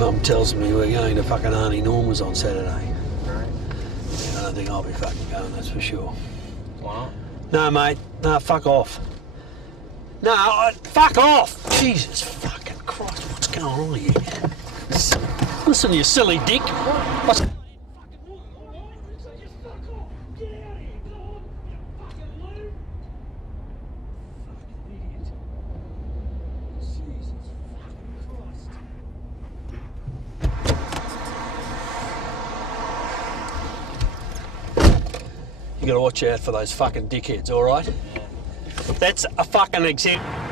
Mum tells me we're going to fucking Auntie Norma's on Saturday. Right. Yeah, I don't think I'll be fucking going, that's for sure. Why not? No, mate. No, fuck off. No, fuck off! Jesus fucking Christ, what's going on here? Listen, you silly dick. What's... You gotta watch out for those fucking dickheads, alright? That's a fucking example.